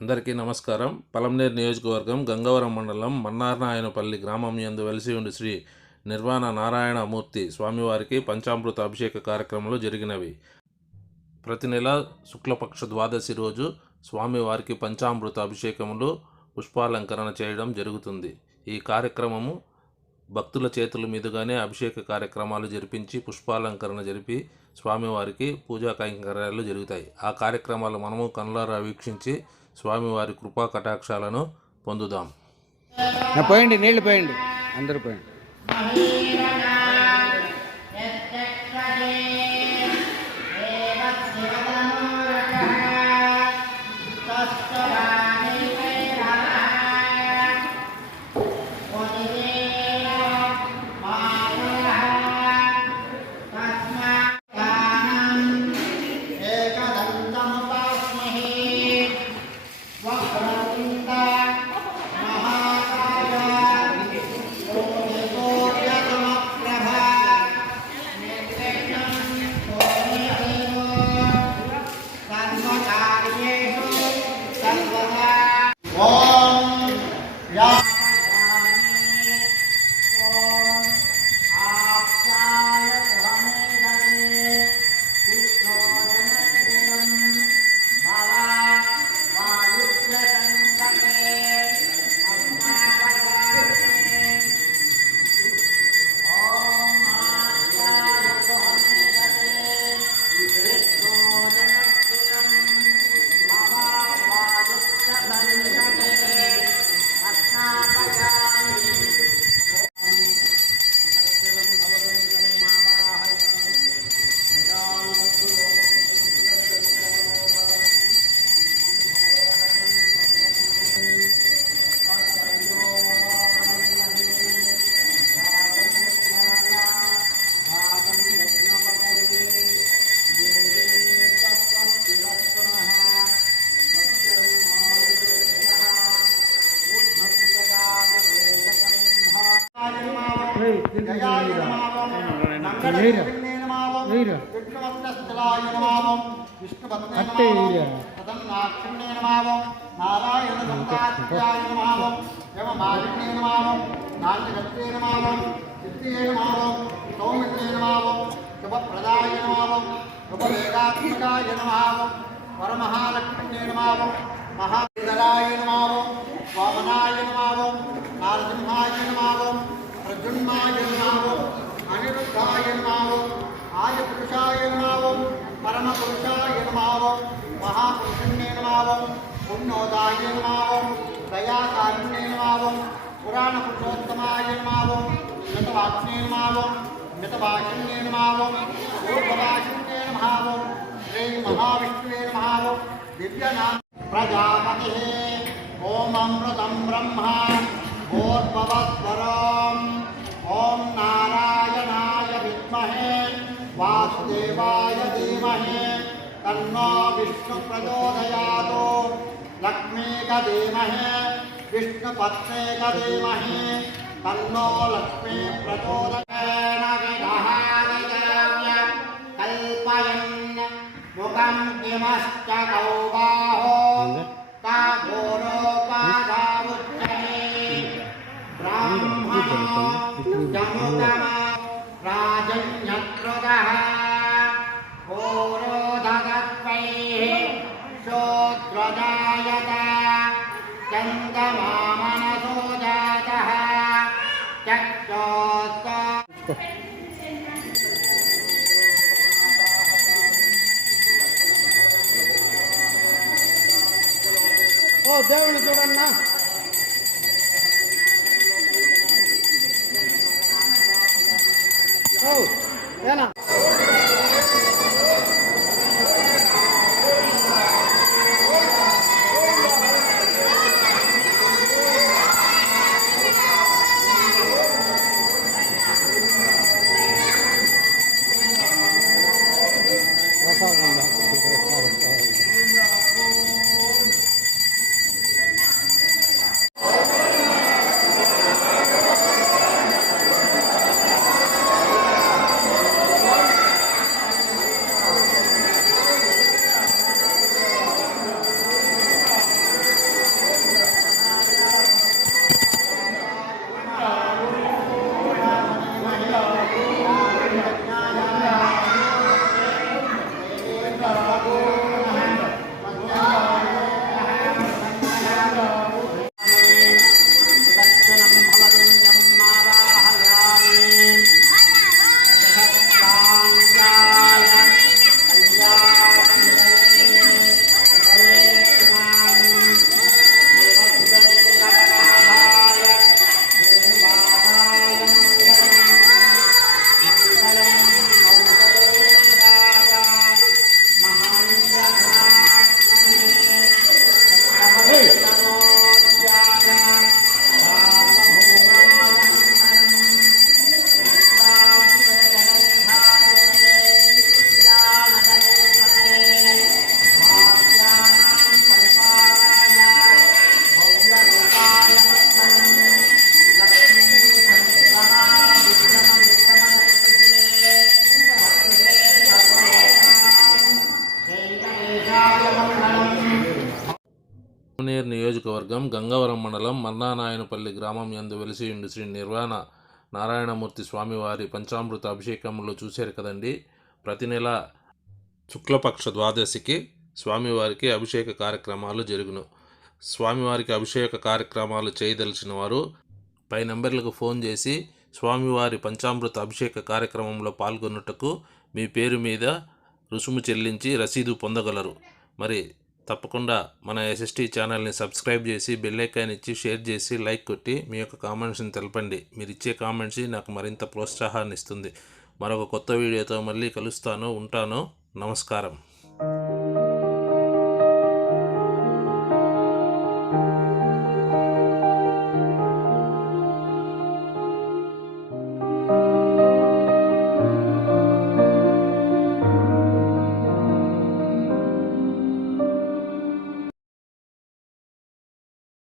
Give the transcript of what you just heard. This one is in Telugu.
అందరికీ నమస్కారం. పలమనేరు నియోజకవర్గం గంగవరం మండలం మన్నార్నాయనపల్లి గ్రామం యందు వెలిసి ఉండి శ్రీ నిర్వాణ నారాయణమూర్తి స్వామివారికి పంచామృత అభిషేక కార్యక్రమాలు జరిగినవి. ప్రతి నెల శుక్లపక్ష ద్వాదశి రోజు స్వామివారికి పంచామృత అభిషేకములు పుష్పాలంకరణ చేయడం జరుగుతుంది. ఈ కార్యక్రమము భక్తుల చేతుల మీదుగానే అభిషేక కార్యక్రమాలు జరిపించి పుష్పాలంకరణ జరిపి స్వామివారికి పూజా కైంకర్యాలు జరుగుతాయి. ఆ కార్యక్రమాలు మనము కనులారా వీక్షించి స్వామివారి కృపా కటాక్షాలను పొందుదాం. పోయండి, నీళ్లు పోయండి, అందరూ పోయండి. వరమహాలక్ష్మీ నమః మహాదరాయ నమః వామనాయ నమః నారసింహాయ నమః ప్రజున్మాయ నమః అనిరుద్ధాయ నమః ఆదిపురుషాయ నమః పరమపురుషాయ నమః మహాపురుషణ్యే నమః పుణ్యోదాయ నమః దయాకారుణ్యే నమః పురాణ పురుషోత్తమాయ నమః మితవాక్ష్ణే నమః మితభాషణ్యే నమః పూర్వభాషణ్యే నమః శ్రీ మహావిష్ణువే నమః దివ్యనామ ప్రజాపతి ఓం అమృతం బ్రహ్మ భూర్భువస్వరం ఓం నారాయణాయ విద్మహే వాసుదేవాయ ధీమహి తన్నో విష్ణు ప్రచోదయాత్ లక్ష్మీక ధీమహి విష్ణుపత్నేక ధీమహి తన్నో లక్ష్మీ ప్రచోదయాత్ కల్పయన్ ముఖం కిమశ్చ కౌబాహో కాఘోరోపాదాముచ్చతే బ్రాహ్మణో జముతమ రాజన్యకృతః ఓరోధగత్వైః శోద్రజాయత చందమామనసో జాతః చక్షోస్త దేవుని చూడన్నా ఏనా నియోజకవర్గం గంగవరం మండలం మన్నానాయనపల్లి గ్రామం యందు వెలిసి ఉండి శ్రీ నిర్వాణ నారాయణమూర్తి స్వామివారి పంచామృత అభిషేకంలో చూశారు కదండి. ప్రతి నెల శుక్లపక్ష ద్వాదశికి స్వామివారికి అభిషేక కార్యక్రమాలు జరుగును. స్వామివారికి అభిషేక కార్యక్రమాలు చేయదలిచిన వారు పై నంబర్లకు ఫోన్ చేసి స్వామివారి పంచామృత అభిషేక కార్యక్రమంలో పాల్గొనుటకు మీ పేరు మీద రుసుము చెల్లించి రసీదు పొందగలరు. మరి తప్పకుండా మన SST ఛానల్ని సబ్స్క్రైబ్ చేసి బెల్ ఐకాన్ ఇచ్చి షేర్ చేసి లైక్ కొట్టి మీ యొక్క కామెంట్స్ని తెలపండి. మీరు ఇచ్చే కామెంట్స్ నాకు మరింత ప్రోత్సాహాన్ని ఇస్తుంది. మరొక కొత్త వీడియోతో మళ్ళీ కలుస్తాను. ఉంటాను. నమస్కారం.